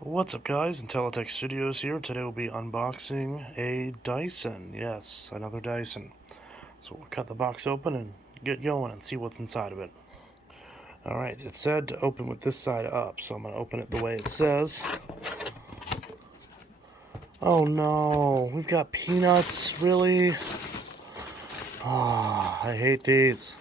What's up guys, Intellitech Studios here. Today we'll be unboxing a Dyson. Yes, another Dyson. So we'll cut the box open and get going and see what's inside of it. Alright, it said to open with this side up, so I'm going to open it the way it says. Oh no, we've got peanuts, really? Ah, I hate these.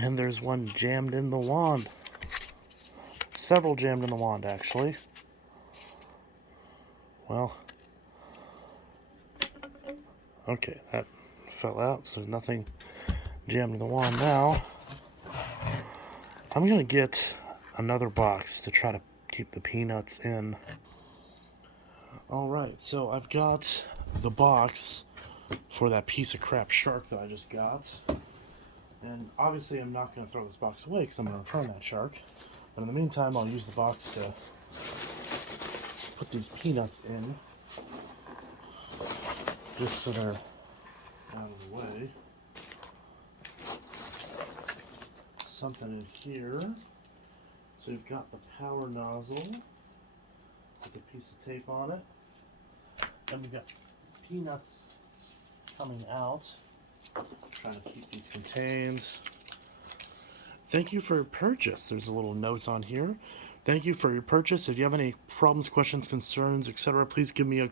And there's one jammed in the wand. Several jammed in the wand, actually. Well, okay, that fell out, so there's nothing jammed in the wand now. I'm gonna get another box to try to keep the peanuts in. Alright, so I've got the box for that piece of crap shark that I just got. And obviously I'm not going to throw this box away because I'm going to return that shark. But in the meantime, I'll use the box to put these peanuts in, just so they're out of the way. Something in here. So you've got the power nozzle with a piece of tape on it. Then we've got peanuts coming out. Trying to keep these contained. Thank you for your purchase. There's a little note on here. Thank you for your purchase. If you have any problems, questions, concerns, etc., please give me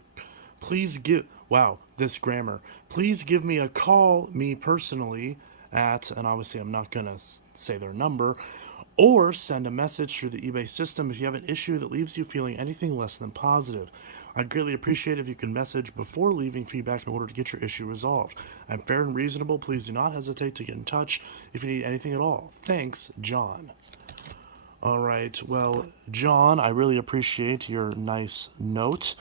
wow, this grammar. Please give me a call, me personally, at, and obviously I'm not going to say their number, or send a message through the eBay system if you have an issue that leaves you feeling anything less than positive. I'd greatly appreciate if you can message before leaving feedback in order to get your issue resolved. I'm fair and reasonable. Please do not hesitate to get in touch if you need anything at all. Thanks, John. Alright, well, John, I really appreciate your nice note,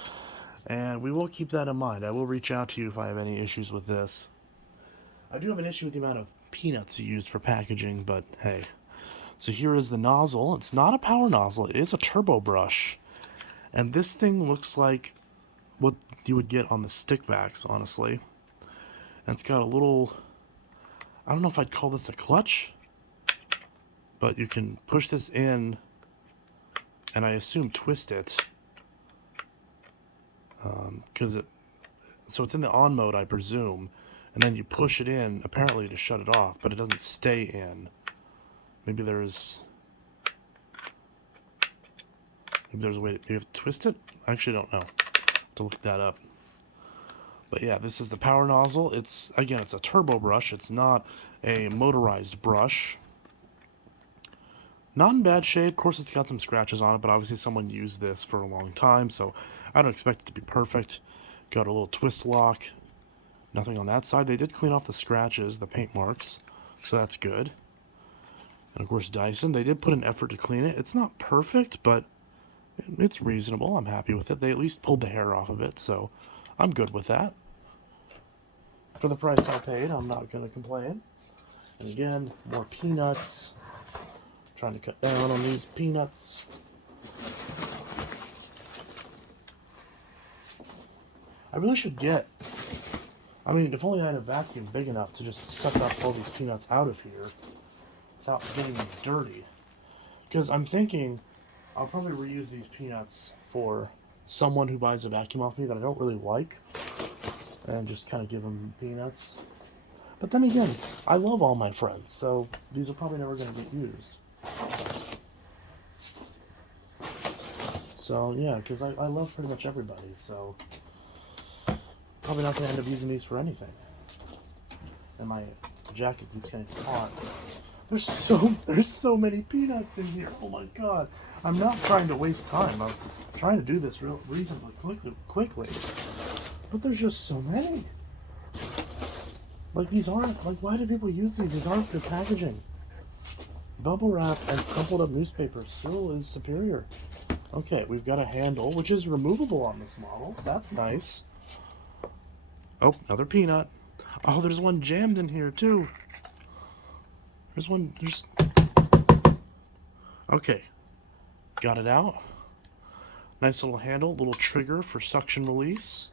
and we will keep that in mind. I will reach out to you if I have any issues with this. I do have an issue with the amount of peanuts you used for packaging, but hey. So here is the nozzle. It's not a power nozzle, it is a turbo brush. And this thing looks like what you would get on the stick vacs, honestly. And it's got a little, I don't know if I'd call this a clutch, but you can push this in and I assume twist it. So it's in the on mode, I presume. And then you push it in, apparently to shut it off, but it doesn't stay in. Maybe there's a way to twist it? I actually don't know. To look that up. But yeah, this is the power nozzle. It's a turbo brush. It's not a motorized brush. Not in bad shape. Of course, it's got some scratches on it, but obviously someone used this for a long time, so I don't expect it to be perfect. Got a little twist lock. Nothing on that side. They did clean off the scratches, the paint marks, so that's good. And of course, Dyson, they did put an effort to clean it. It's not perfect, but it's reasonable. I'm happy with it. They at least pulled the hair off of it, so I'm good with that. For the price I paid, I'm not going to complain. And again, more peanuts. Trying to cut down on these peanuts. I really should get, if only I had a vacuum big enough to just suck up all these peanuts out of here without getting them dirty. Because I'm thinking I'll probably reuse these peanuts for someone who buys a vacuum off me that I don't really like, and just kind of give them peanuts. But then again, I love all my friends, so these are probably never going to get used. So yeah, because I love pretty much everybody, so probably not going to end up using these for anything. And my jacket keeps getting caught. There's so many peanuts in here. Oh my god. I'm not trying to waste time. I'm trying to do this reasonably quickly. But there's just so many. Like, these aren't, why do people use these? These aren't good packaging. Bubble wrap and crumpled up newspaper still is superior. Okay, we've got a handle, which is removable on this model. That's nice. Oh, another peanut. Oh, there's one jammed in here too. Okay, got it out. Nice little handle, little trigger for suction release.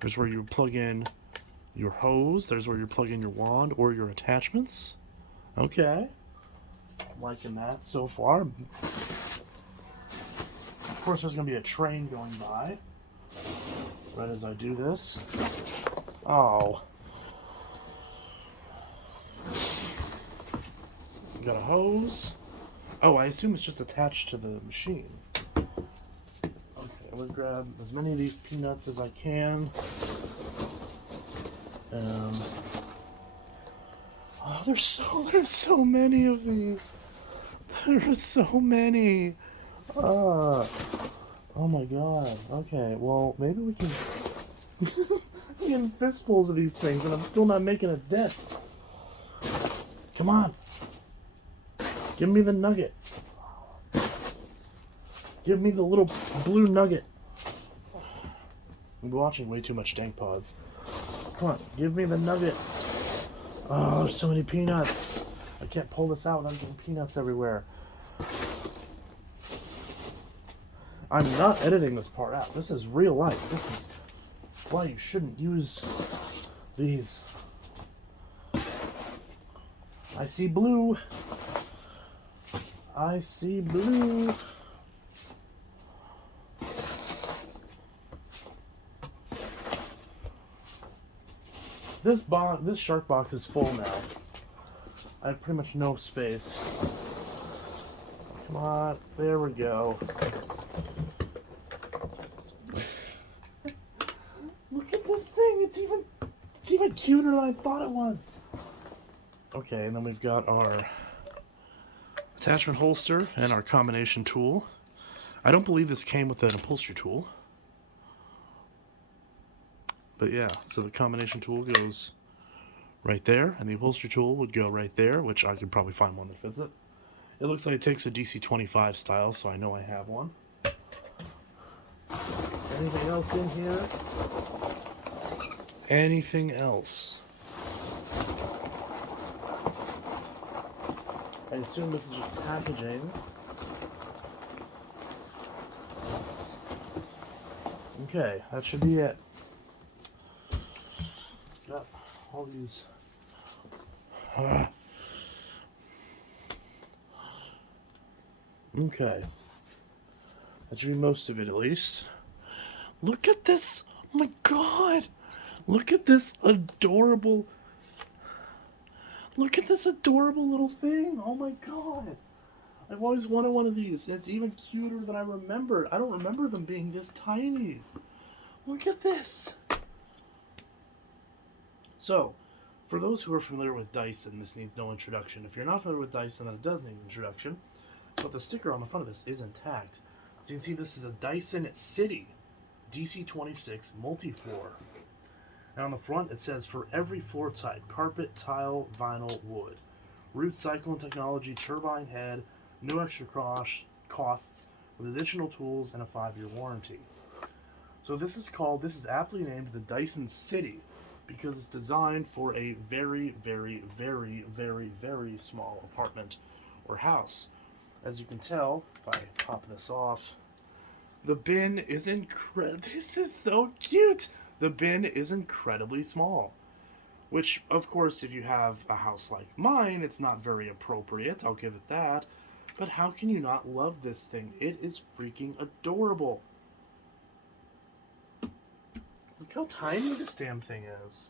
There's where you plug in your hose. There's where you plug in your wand or your attachments. Okay. Liking that so far. Of course, there's going to be a train going by right as I do this. Oh. Got a hose. Oh, I assume it's just attached to the machine. Okay, I'm going to grab as many of these peanuts as I can. Oh, there's so many of these. There are so many. Oh my god. Okay, well, maybe we can... I'm getting fistfuls of these things and I'm still not making a dent. Come on. Give me the nugget. Give me the little blue nugget. I'm watching way too much Dank Pods. Come on, give me the nugget. Oh, there's so many peanuts. I can't pull this out without getting peanuts everywhere. I'm not editing this part out. This is real life. This is why you shouldn't use these. I see blue. I see blue. This shark box is full now. I have pretty much no space. Come on, there we go. Look at this thing. It's even cuter than I thought it was. Okay, and then we've got our attachment holster and our combination tool. I don't believe this came with an upholstery tool. But yeah, so the combination tool goes right there, and the upholstery tool would go right there, which I could probably find one that fits it. It looks like it takes a DC25 style, so I know I have one. Anything else in here? Anything else? I assume this is just packaging. Okay, that should be it. Got all these. Okay. That should be most of it, at least. Look at this! Oh my god! Look at this adorable... Look at this adorable little thing! Oh my god! I've always wanted one of these. It's even cuter than I remembered. I don't remember them being this tiny. Look at this! So, for those who are familiar with Dyson, this needs no introduction. If you're not familiar with Dyson, then it does need an introduction. But the sticker on the front of this is intact. So you can see this is a Dyson City DC26 multi-floor. And on the front it says, for every floor type: carpet, tile, vinyl, wood. Root cyclone technology, turbine head, no extra costs, with additional tools and a 5-year warranty. So this is aptly named the Dyson City because it's designed for a very, very, very, very, very small apartment or house. As you can tell, if I pop this off, the bin is incredible. This is so cute. The bin is incredibly small, which, of course, if you have a house like mine, it's not very appropriate. I'll give it that. But how can you not love this thing? It is freaking adorable. Look how tiny this damn thing is.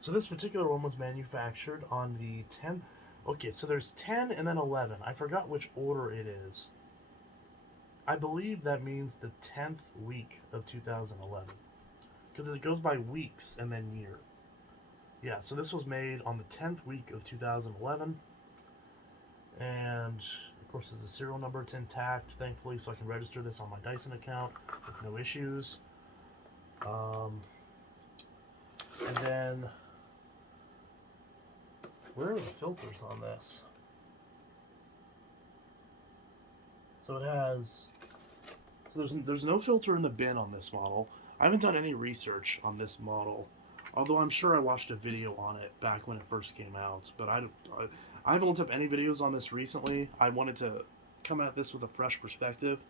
So this particular one was manufactured on the 10th. Okay, so there's 10 and then 11. I forgot which order it is. I believe that means the 10th week of 2011. Because it goes by weeks and then year. Yeah, so this was made on the 10th week of 2011. And, of course, there's a serial number. It's intact, thankfully, so I can register this on my Dyson account with no issues. And then... where are the filters on this? So it has... so there's no filter in the bin on this model. I haven't done any research on this model, although I'm sure I watched a video on it back when it first came out. But I haven't looked up any videos on this recently. I wanted to come at this with a fresh perspective.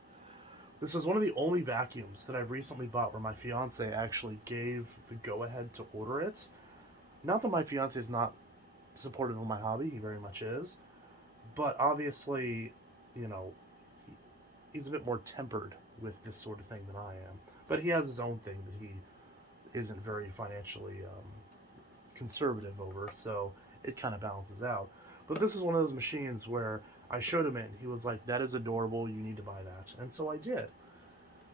This is one of the only vacuums that I've recently bought where my fiance actually gave the go-ahead to order it. Not that my fiance is not supportive of my hobby. He very much is. But obviously, you know, he's a bit more tempered with this sort of thing than I am. But he has his own thing that he isn't very financially conservative over, so it kind of balances out. But this is one of those machines where I showed him it, and he was like, "That is adorable, you need to buy that." And so I did.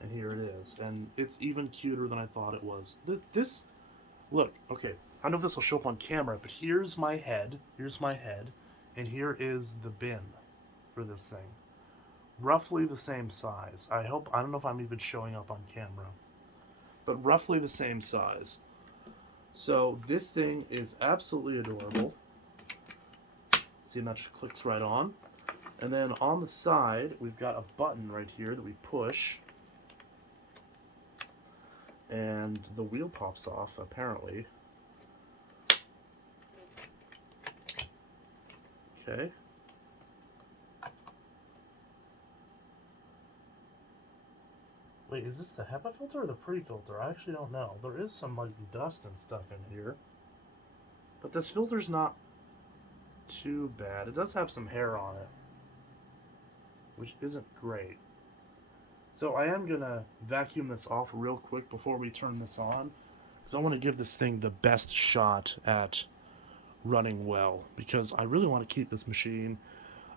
And here it is. And it's even cuter than I thought it was. This, look, okay, I don't know if this will show up on camera, but here's my head, and here is the bin for this thing. Roughly the same size. I don't know if I'm even showing up on camera, but roughly the same size. So this thing is absolutely adorable. See, and that just clicks right on. And then on the side, we've got a button right here that we push. And the wheel pops off, apparently. Okay. Wait, is this the HEPA filter or the pre-filter? I actually don't know. There is some like dust and stuff in here. But this filter's not too bad. It does have some hair on it, which isn't great. So I am gonna vacuum this off real quick before we turn this on, because I want to give this thing the best shot at running well, because I really want to keep this machine.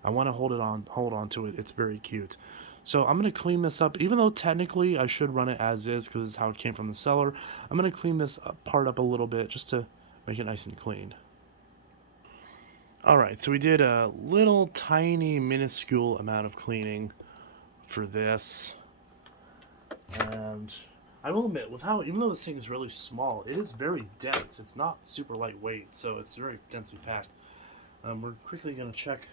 I want to hold on to it. It's very cute. So I'm going to clean this up, even though technically I should run it as is because this is how it came from the seller. I'm going to clean this part up a little bit just to make it nice and clean. Alright, so we did a little tiny minuscule amount of cleaning for this. And I will admit, even though this thing is really small, it is very dense. It's not super lightweight, so it's very densely packed. We're quickly going to check.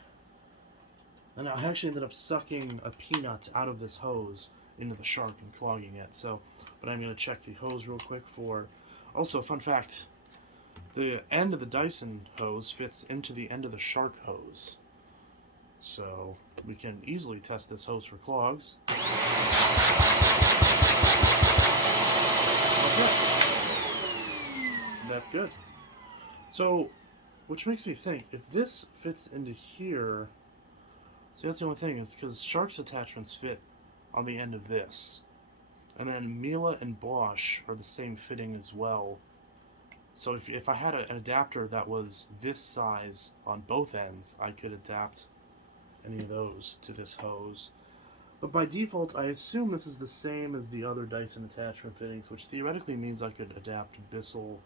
And I actually ended up sucking a peanut out of this hose into the shark and clogging it. So, but I'm going to check the hose real quick for... Also, fun fact, the end of the Dyson hose fits into the end of the shark hose. So, we can easily test this hose for clogs. Okay. That's good. So, which makes me think, if this fits into here... See, that's the only thing, is because Shark's attachments fit on the end of this. And then Miele and Bosch are the same fitting as well. So if I had an adapter that was this size on both ends, I could adapt any of those to this hose. But by default, I assume this is the same as the other Dyson attachment fittings, which theoretically means I could adapt Bissell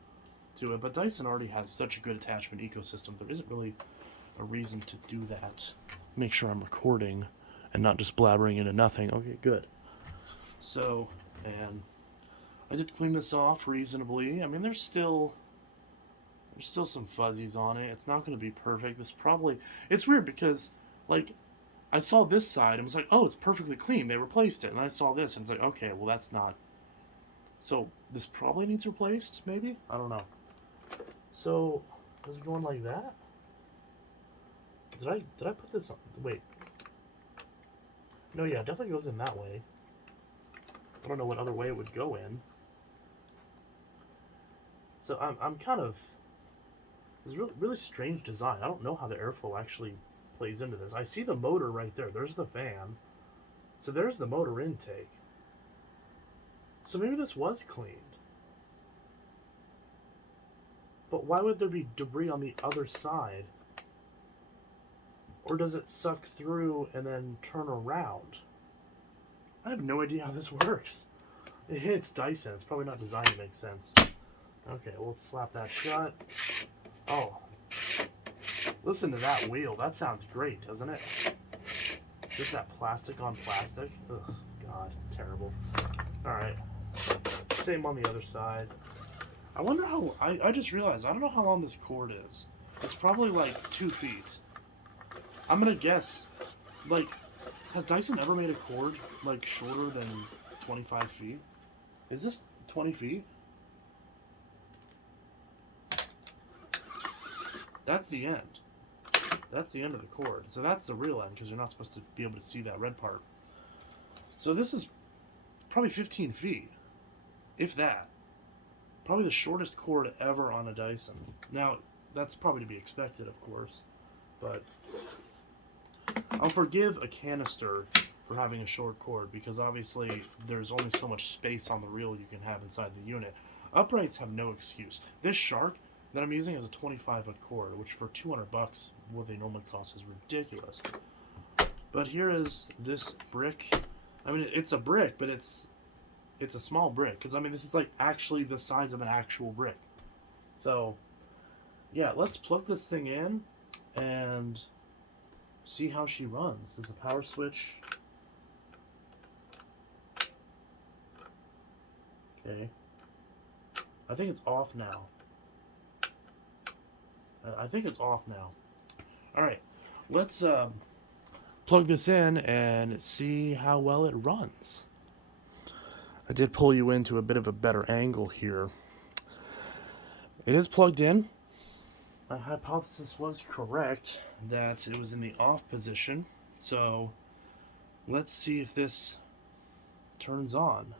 to it. But Dyson already has such a good attachment ecosystem, there isn't really a reason to do that. Make sure I'm recording and not just blabbering into nothing. Okay, good. So, and I did clean this off reasonably. I mean, there's still some fuzzies on it. It's not going to be perfect. It's weird because, like, I saw this side and was like, oh, it's perfectly clean. They replaced it. And I saw this and it's like, okay, well, that's not. So, this probably needs replaced, maybe? I don't know. So, is it going like that? Did I put this on? Wait. No, yeah, it definitely goes in that way. I don't know what other way it would go in. So I'm kind of... It's a really strange design. I don't know how the airflow actually plays into this. I see the motor right there. There's the fan. So there's the motor intake. So maybe this was cleaned. But why would there be debris on the other side? Or does it suck through and then turn around? I have no idea how this works. It hits Dyson. It's probably not designed to make sense. Okay, well, let's slap that shut. Oh. Listen to that wheel. That sounds great, doesn't it? Just that plastic on plastic. Ugh, God, terrible. Alright. Same on the other side. I wonder how... I just realized, I don't know how long this cord is. It's probably like 2 feet. I'm gonna guess, like, has Dyson ever made a cord, like, shorter than 25 feet? Is this 20 feet? That's the end. That's the end of the cord. So that's the real end, because you're not supposed to be able to see that red part. So this is probably 15 feet, if that. Probably the shortest cord ever on a Dyson. Now, that's probably to be expected, of course. But I'll forgive a canister for having a short cord, because obviously there's only so much space on the reel you can have inside the unit. Uprights have no excuse. This Shark that I'm using is a 25-foot cord, which for $200, what they normally cost, is ridiculous. But here is this brick. I mean, it's a brick, but it's a small brick, because I mean, this is like actually the size of an actual brick. So yeah, let's plug this thing in and see how she runs. There's a power switch. Okay. I think it's off now. Alright, let's plug this in and see how well it runs. I did pull you into a bit of a better angle here. It is plugged in. My hypothesis was correct that it was in the off position. So let's see if this turns on.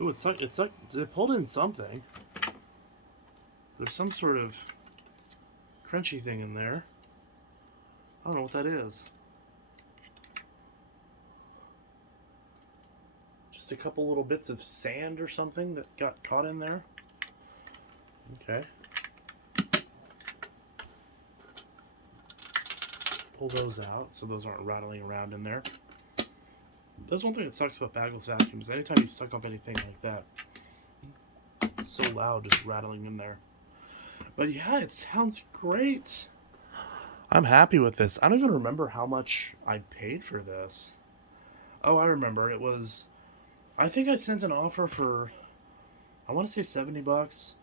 Ooh, it's like it pulled in something. There's some sort of crunchy thing in there. I don't know what that is. Just a couple little bits of sand or something that got caught in there. Okay. Pull those out so those aren't rattling around in there. That's one thing that sucks about bagless vacuums. Anytime you suck up anything like that, it's so loud just rattling in there. But yeah, it sounds great. I'm happy with this. I don't even remember how much I paid for this. Oh, I remember. It was, I think I sent an offer for, I want to say $70,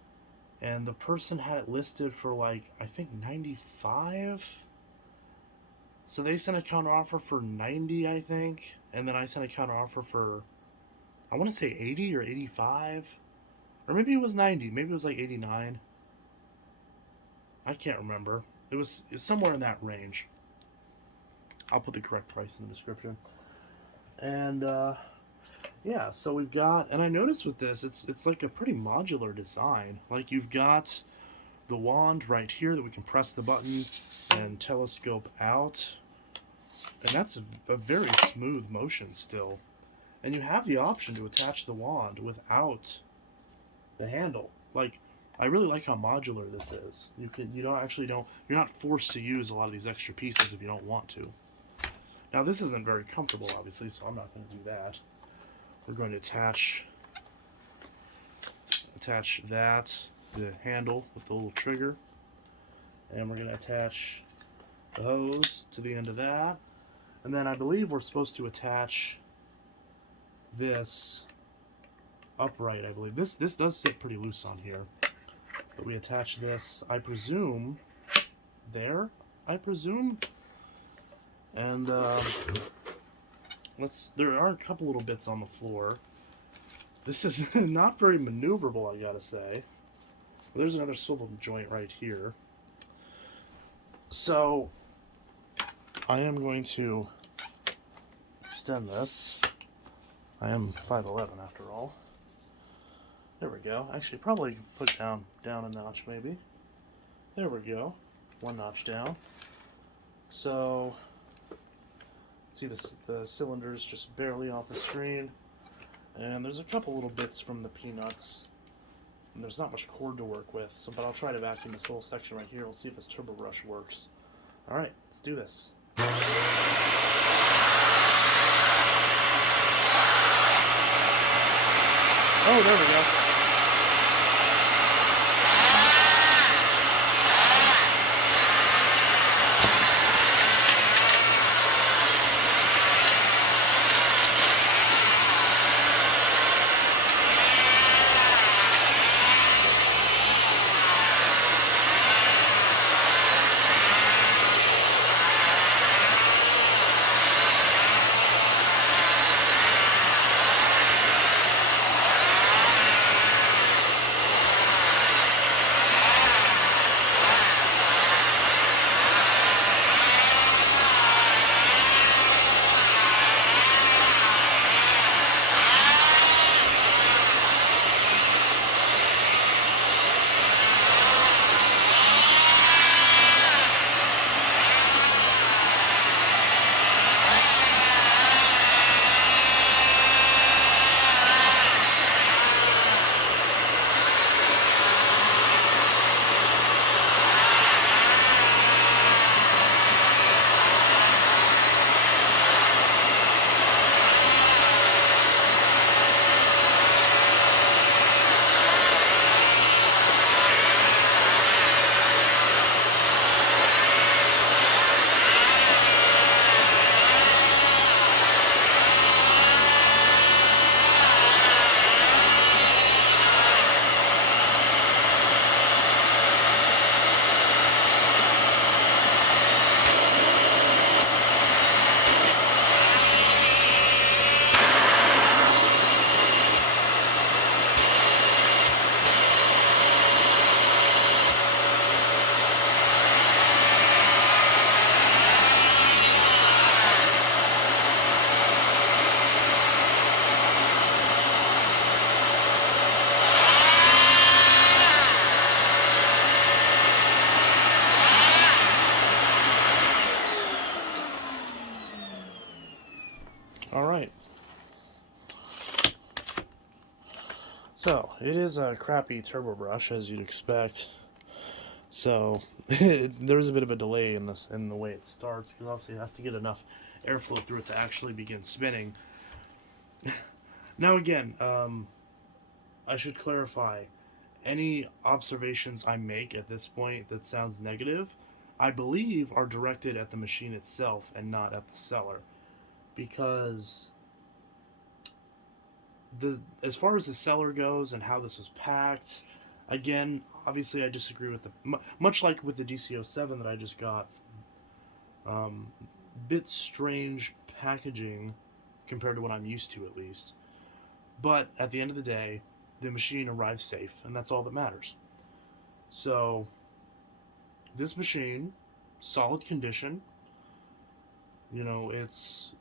and the person had it listed for like, I think 95. So they sent a counter offer for 90, I think, and then I sent a counter offer for, I want to say 80 or 85, or maybe it was 90. Maybe it was like 89. I can't remember. It was somewhere in that range. I'll put the correct price in the description. And yeah, so we've got, and I noticed with this, it's like a pretty modular design. Like, you've got the wand right here that we can press the button and telescope out, and that's a very smooth motion still. And you have the option to attach the wand without the handle. Like, I really like how modular this is. You're not forced to use a lot of these extra pieces if you don't want to. Now, this isn't very comfortable, obviously, so I'm not going to do that. We're going to attach that, the handle with the little trigger, and we're going to attach the hose to the end of that, and then I believe we're supposed to attach this upright. I believe this does sit pretty loose on here, but we attach this, I presume, there, and there are a couple little bits on the floor. This is not very maneuverable, I gotta say. There's another swivel joint right here. So I am going to extend this. I am 5'11" after all. There we go. Actually, probably put down a notch maybe. There we go. One notch down. So see the cylinder's just barely off the screen. And there's a couple little bits from the peanuts. And there's not much cord to work with, but I'll try to vacuum this whole section right here. We'll see if this turbo brush works. Alright, let's do this. Oh, there we go. Alright. So, it is a crappy turbo brush, as you'd expect. So, there's a bit of a delay in this in the way it starts, because obviously it has to get enough airflow through it to actually begin spinning. Now again, I should clarify, any observations I make at this point that sounds negative, I believe are directed at the machine itself and not at the seller. Because as far as the seller goes and how this was packed, again, obviously I disagree with much like with the DC07 that I just got. Bit strange packaging compared to what I'm used to, at least. But at the end of the day, the machine arrived safe, and that's all that matters. So, this machine, solid condition. You know,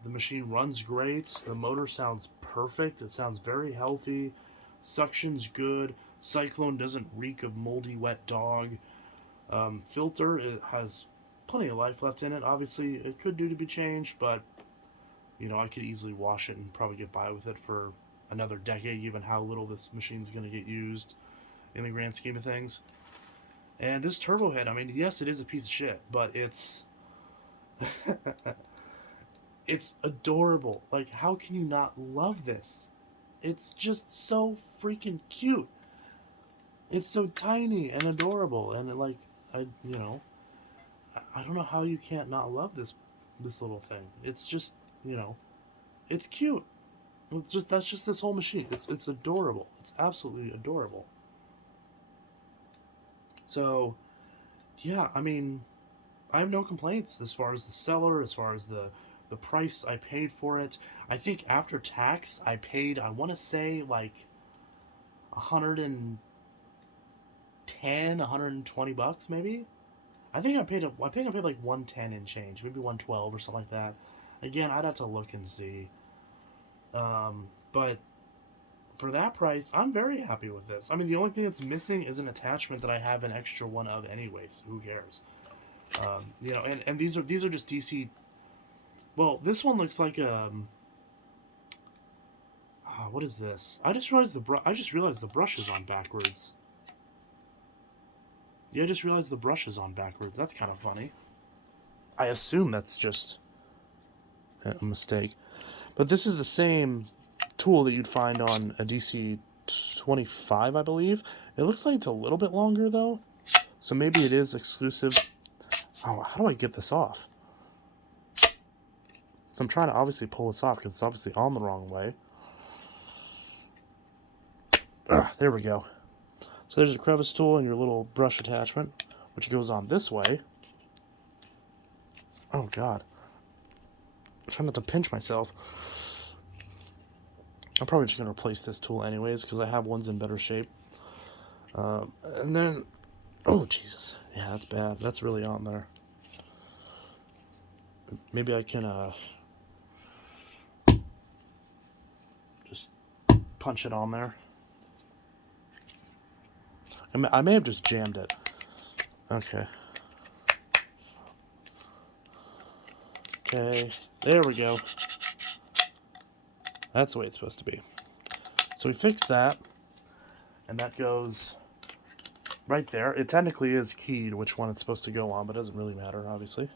the machine runs great. The motor sounds perfect. It sounds very healthy. Suction's good. Cyclone doesn't reek of moldy, wet dog. Filter, it has plenty of life left in it. Obviously, it could do to be changed, but you know, I could easily wash it and probably get by with it for another decade, given how little this machine's going to get used in the grand scheme of things. And this turbo head, I mean, yes, it is a piece of shit, but it's it's adorable. Like, how can you not love this? It's just so freaking cute. It's so tiny and adorable, and it, like, I don't know how you can't not love this little thing. It's just, it's cute. That's just this whole machine. It's adorable. It's absolutely adorable. So, yeah, I mean, I have no complaints as far as the seller, as far as the price I paid for it. I think after tax, I paid, I want to say, like $110, $120 maybe. I think I paid like 110 and change, maybe 112 or something like that. Again, I'd have to look and see. But for that price, I'm very happy with this. I mean, the only thing that's missing is an attachment that I have an extra one of anyways. Who cares? And these are just DC. Well, this one looks like what is this? I just realized the brush is on backwards. Yeah, I just realized the brush is on backwards. That's kind of funny. I assume that's just a mistake. But this is the same tool that you'd find on a DC25, I believe. It looks like it's a little bit longer, though. So maybe it is exclusive. Oh, how do I get this off? So I'm trying to obviously pull this off because it's obviously on the wrong way. There we go. So there's a crevice tool and your little brush attachment, which goes on this way. Oh, God. I'm trying not to pinch myself. I'm probably just going to replace this tool anyways because I have ones in better shape. And then... Oh, Jesus. Yeah, that's bad. That's really on there. Maybe I can just punch it on there. I may have just jammed it. Okay. Okay, there we go. That's the way it's supposed to be. So we fix that, and that goes right there. It technically is keyed which one it's supposed to go on, but it doesn't really matter, obviously.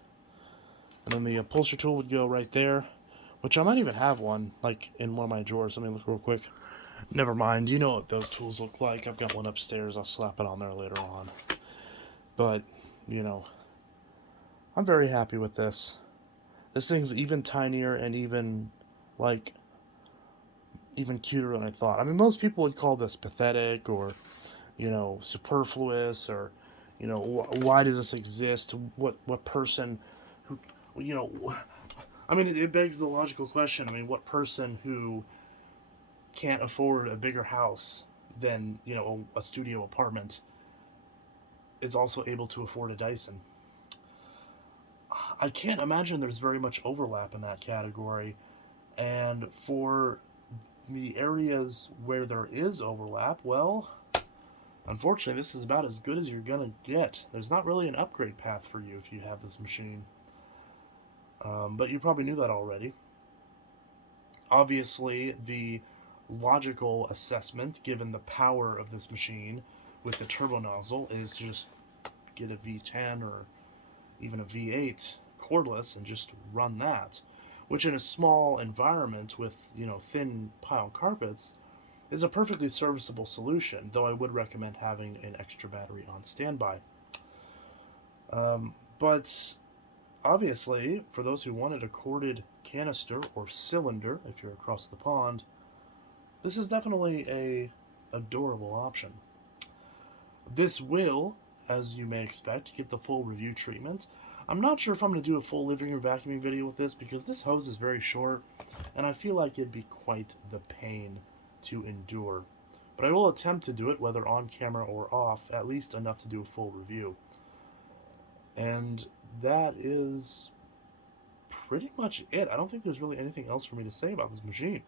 And then the upholster tool would go right there, which I might even have one, like, in one of my drawers. Let me look real quick. Never mind, you know what those tools look like. I've got one upstairs. I'll slap it on there later on. But, I'm very happy with this. This thing's even tinier and even cuter than I thought. I mean, most people would call this pathetic or, superfluous or, why does this exist? What person who, I mean, it begs the logical question. I mean, what person who can't afford a bigger house than, a studio apartment is also able to afford a Dyson? I can't imagine there's very much overlap in that category. And for the areas where there is overlap, well, unfortunately, this is about as good as you're going to get. There's not really an upgrade path for you if you have this machine. But you probably knew that already. Obviously, the logical assessment, given the power of this machine with the turbo nozzle, is just get a V10 or even a V8 cordless and just run that, which in a small environment with, thin pile carpets is a perfectly serviceable solution, though I would recommend having an extra battery on standby. But obviously, for those who wanted a corded canister or cylinder, if you're across the pond, this is definitely a adorable option. This will, as you may expect, get the full review treatment. I'm not sure if I'm going to do a full living room vacuuming video with this because this hose is very short, and I feel like it'd be quite the pain to endure. But I will attempt to do it, whether on camera or off, at least enough to do a full review. And that is pretty much it. I don't think there's really anything else for me to say about this machine.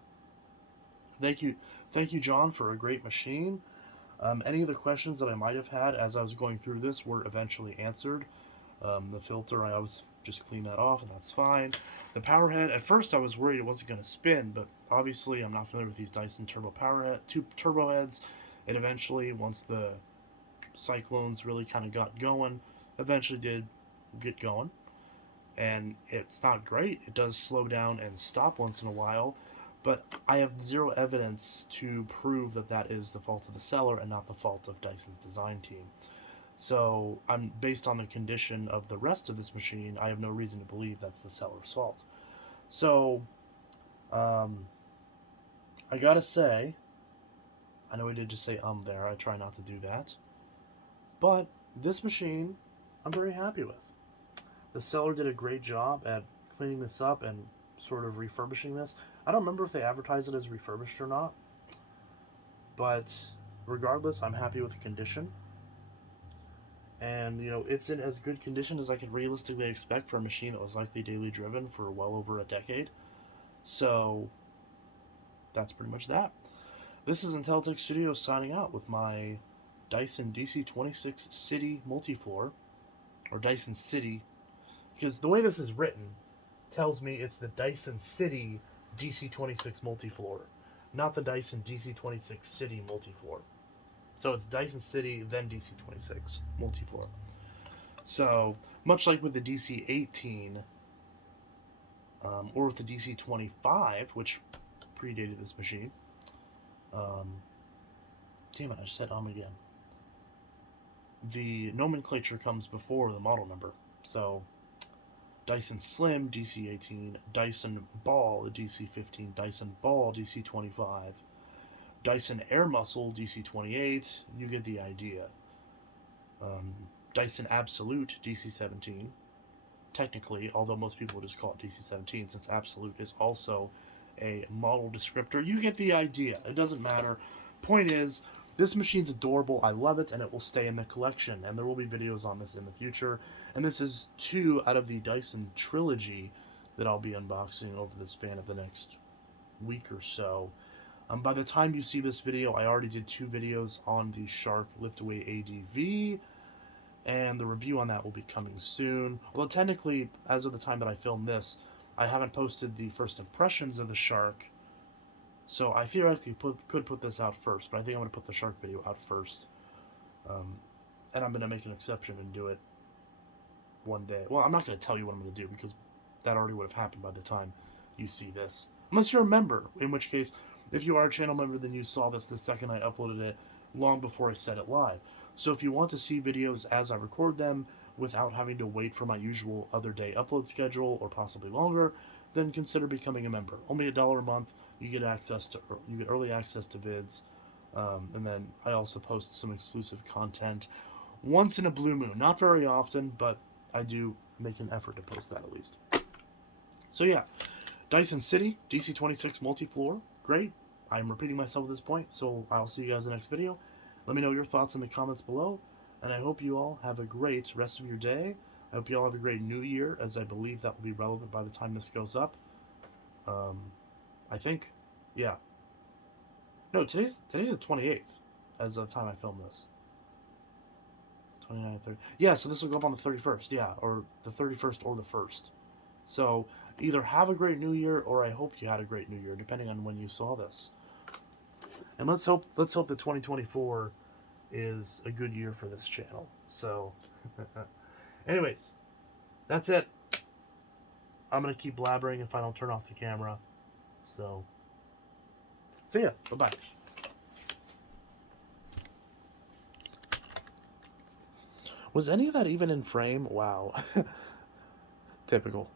Thank you, John, for a great machine. Any of the questions that I might have had as I was going through this were eventually answered. The filter, I always just clean that off, and that's fine. The power head, at first I was worried it wasn't going to spin, but obviously I'm not familiar with these Dyson turbo heads. It eventually, once the cyclones really kind of got going, eventually did get going. And it's not great. It does slow down and stop once in a while, but I have zero evidence to prove that that is the fault of the seller and not the fault of Dyson's design team. So I'm based on the condition of the rest of this machine, I have no reason to believe that's the seller's fault. So I gotta say, I know I did just say there, I try not to do that, but this machine I'm very happy with. The seller did a great job at cleaning this up and sort of refurbishing this. I don't remember if they advertised it as refurbished or not, but regardless, I'm happy with the condition. And, it's in as good condition as I could realistically expect for a machine that was likely daily driven for well over a decade. So, that's pretty much that. This is Intellitech Studios signing out with my Dyson DC26 City Multifloor, or Dyson City, because the way this is written tells me it's the Dyson City DC26 Multifloor, not the Dyson DC26 City Multifloor. So it's Dyson City, then DC26 Multifloor. So, much like with the DC18, or with the DC25, which predated this machine, damn it, I just said again. The nomenclature comes before the model number. So, Dyson Slim, DC18, Dyson Ball, DC15, Dyson Ball, DC25, Dyson Air Muscle, DC28, you get the idea. Dyson Absolute, DC17, technically, although most people would just call it DC17, since Absolute is also a model descriptor, you get the idea. It doesn't matter. Point is, this machine's adorable, I love it, and it will stay in the collection, and there will be videos on this in the future, and this is 2 out of the Dyson trilogy that I'll be unboxing over the span of the next week or so. By the time you see this video, I already did 2 videos on the Shark Liftaway ADV, and the review on that will be coming soon. Although technically, as of the time that I filmed this, I haven't posted the first impressions of the Shark, so I theoretically could put this out first, but I think I'm going to put the Shark video out first. And I'm going to make an exception and do it one day. Well, I'm not going to tell you what I'm going to do, because that already would have happened by the time you see this. Unless you're a member, in which case, if you are a channel member, then you saw this the second I uploaded it, long before I set it live. So if you want to see videos as I record them, without having to wait for my usual other day upload schedule, or possibly longer, then consider becoming a member. Only $1 a month, you get early access to vids, and then I also post some exclusive content once in a blue moon. Not very often, but I do make an effort to post that at least. So yeah, Dyson City, DC26 Multifloor, great. I'm repeating myself at this point, so I'll see you guys in the next video. Let me know your thoughts in the comments below, and I hope you all have a great rest of your day. I hope you all have a great new year, as I believe that will be relevant by the time this goes up. I think, yeah. No, today's the 28th, as of the time I film this. 29th, 30th. Yeah, so this will go up on the 31st, yeah, or the 31st or the 1st. So, either have a great new year or I hope you had a great new year, depending on when you saw this. And let's hope that 2024 is a good year for this channel. So, anyways, that's it. I'm going to keep blabbering if I don't turn off the camera. So, see ya. Bye-bye. Was any of that even in frame? Wow. Typical.